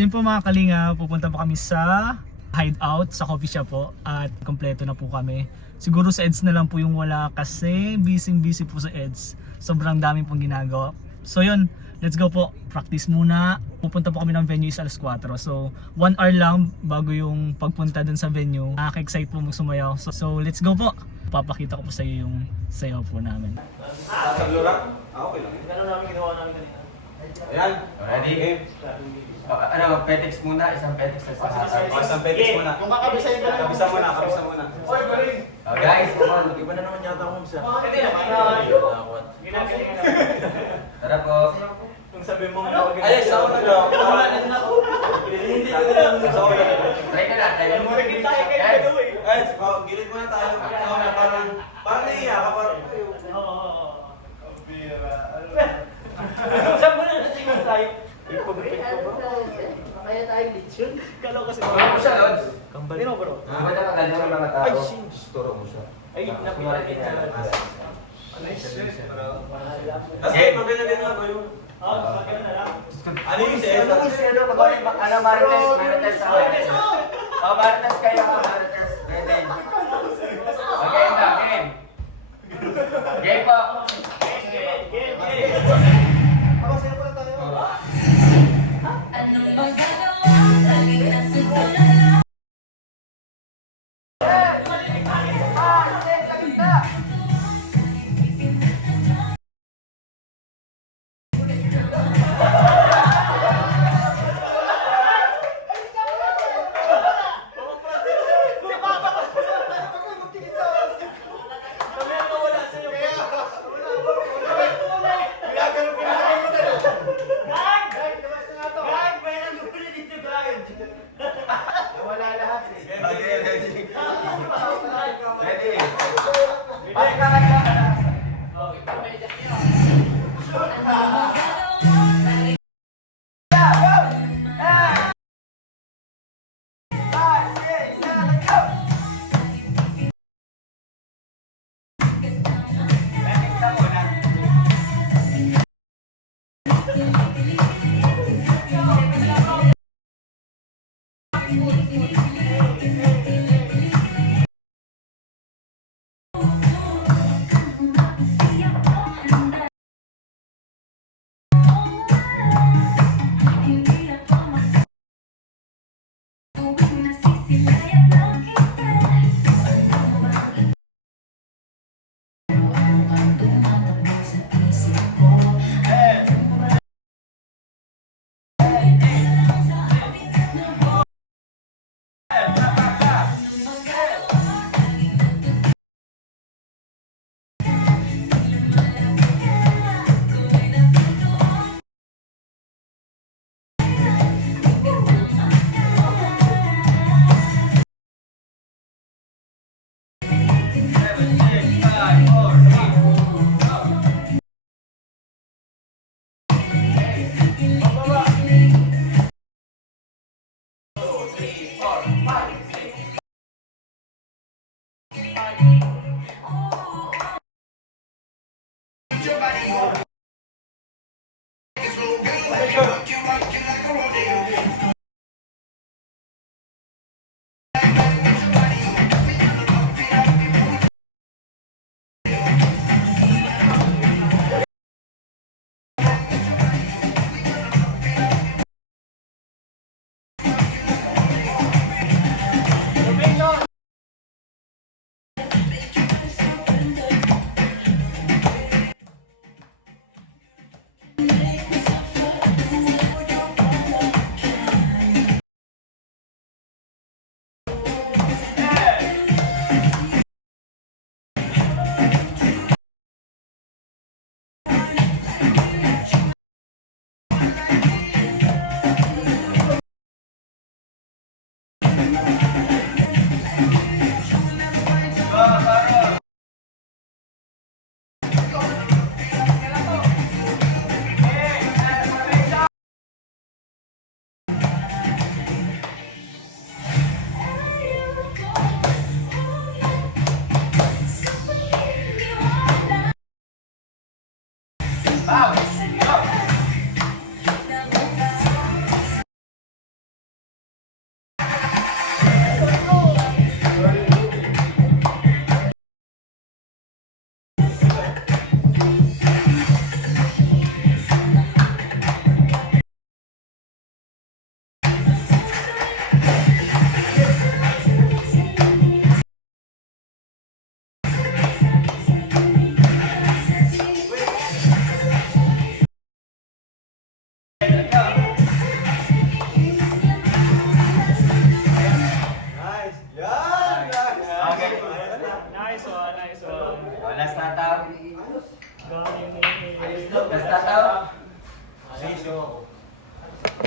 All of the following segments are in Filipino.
So yun po mga kalinga, pupunta po kami sa hideout, sa coffee shop po. At kompleto na po kami. Siguro sa EDS na lang po yung wala kasi busy po sa EDS. Sobrang dami pong ginagawa. So yun, let's go po. Practice muna. Pupunta po kami ng venue is alas 4. So 1 hour lang bago yung pagpunta dun sa venue. Nakaka-excite po magsumayaw. So let's go po. Papakita ko po sa iyo yung sayaw po namin. Sablura? Okay lang. Gano'n namin ginawa namin kanina. Ayan. Ready? Game. Ano, petex muna, isang petex sa Isang petis muna. Kung kakabisahin ka lang. Kabisa muna, kabisa muna. Oh, guys, come on. Iba na naman yata ang moves. Hindi naman. Ginagaling na. Tara po. Kung sabi mo Ay, sa una daw. Wala na din ako. Hindi ko lang. Sa una. Try na natin. Nagkita tayo kayo Guys, gagawin. Guys, gilid muna tayo. Sa una, parang naiiyak ka. Oo. Saan mo na nasiguro tayo? Kaya tayo lechon. Kala kasi Ano mo siya, Lods? Hindi mo bro. Iba na kagaling ng mga tao. Ay, shit. Turo mo siya. Ay, Kumari napita kita. Tapos pag-ganyan na ba yun? Magkano na lang? Ano yung CS? Ano, Marites ako. Oh, Marites kayo, Marites. Ready? Okay, na, game. Game po. Ready? Pasok na kayo.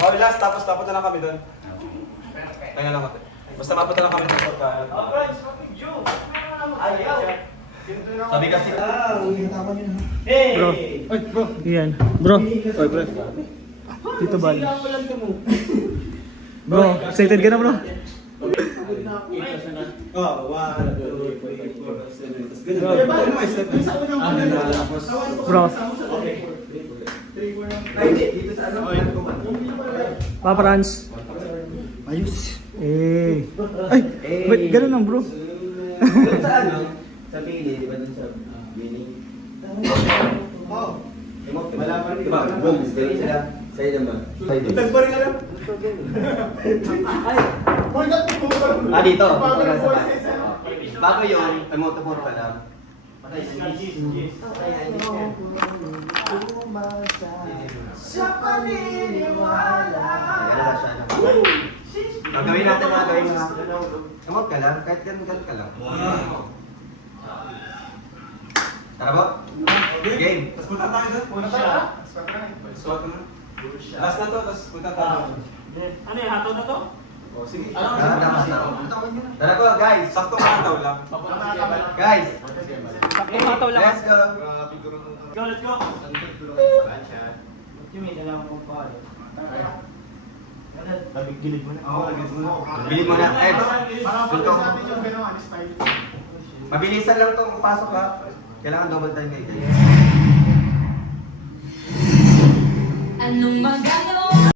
Okay, last. Tapos tapunta na kami doon. Kaya lang ate. Basta mapunta na kami doon. Sabi kasi, Bro. Ay, bro. Yan. Bro. Oy, bro. Dito ba? Bro, excited ka na, bro? Bro. Papa Franz. Ayos. Eh. Ay, ba't ganun lang, bro? Sa ano? Sa pili, di ba dun sa Bini? Wala pa rin. Diba? Boom, ganun sila. Sa'yo naman. Tagpa rin alam. Dito. Bago yun, ay motor pa lang. Sa paniniwala. Gagawin natin mga gawin mga. Kamot ka lang, kahit ganun ka lang. Tara po? Game. Tapos punta tayo doon. Swat na. Last na to, tapos punta tayo. Ano yung hataw na to? O, sige. Tara po guys. Saktong hataw lang. Guys. Saktong hataw lang. Let's go. Go, let's go. Gilid mo na. Bilhin mo na. Ed. Mabilisan lang itong pasok ha. Kailangan double time na ito. Anong magagawa?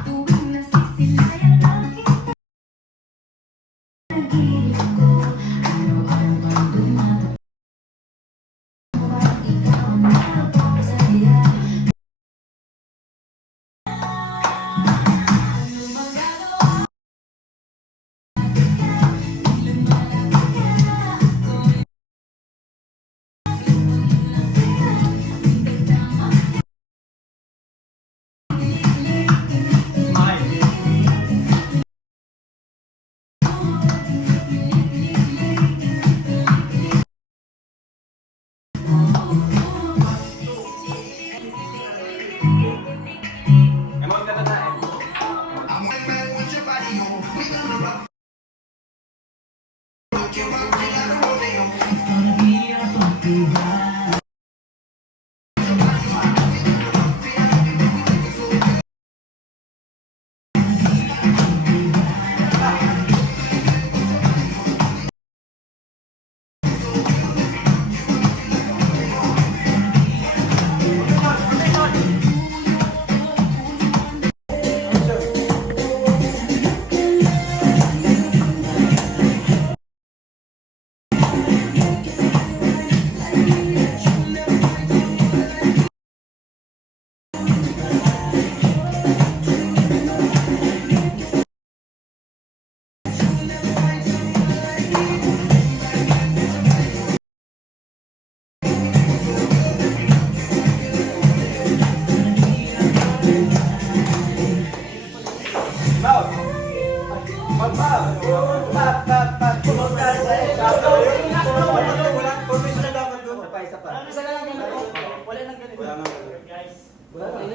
Tuwing nasisilayan aking pag-ibig ko, araw-araw dumating ikaw ang napapasaya. Ano magagawa? Amount ka na tayo.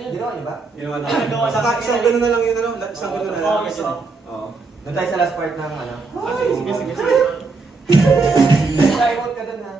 Ginawa niyo ba? Ginawa na. Saka isang gano'n na lang yun, ano? Isang gano'n na lang. Kasi, oo. Doon tayo sa last part ng ano. Sige. Tayo ka doon ha.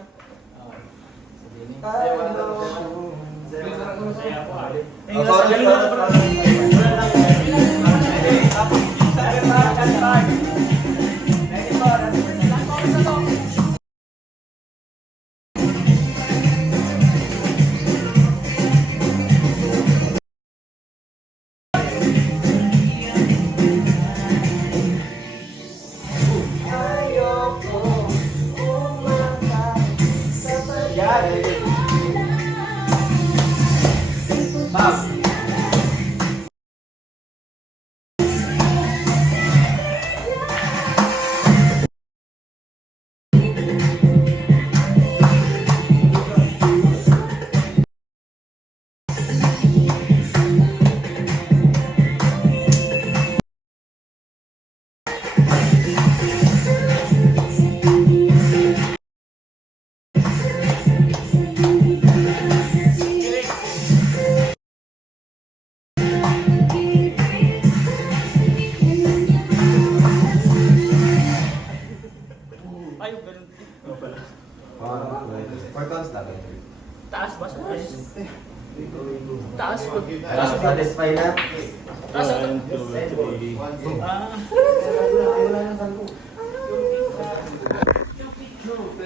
Satisfy na?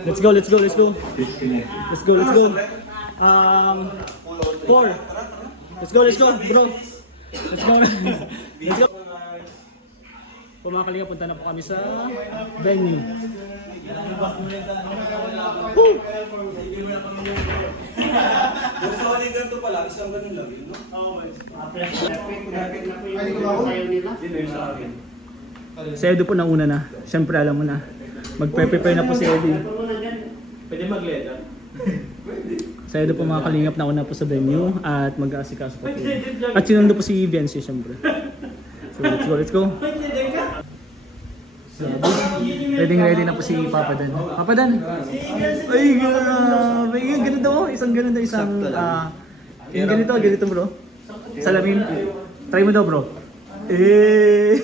Let's go, let's go, let's go. Let's go, let's go. 4. Let's go, bro. Let's go. Let's go. Po mga kalinga, punta na po kami sa venue. Woo! Gusto ko rin ganito pala, isang ganun lang yun, no? Si Edo po nauna na. Siyempre alam mo na. Magpe-prepare na po si Eddie. Pwede mag-letter. Si Edo po mga kalingap nauna po sa venue at mag-aasikaso po po. At sinundo po si Viancy siyempre. So let's go, let's go. Ready na po si Papa Dan. Papa Dan! Ay, grabe! Yung ganito oh. Isang ganito, isang... yung ganito bro. Salamin. Try mo daw bro. Eh!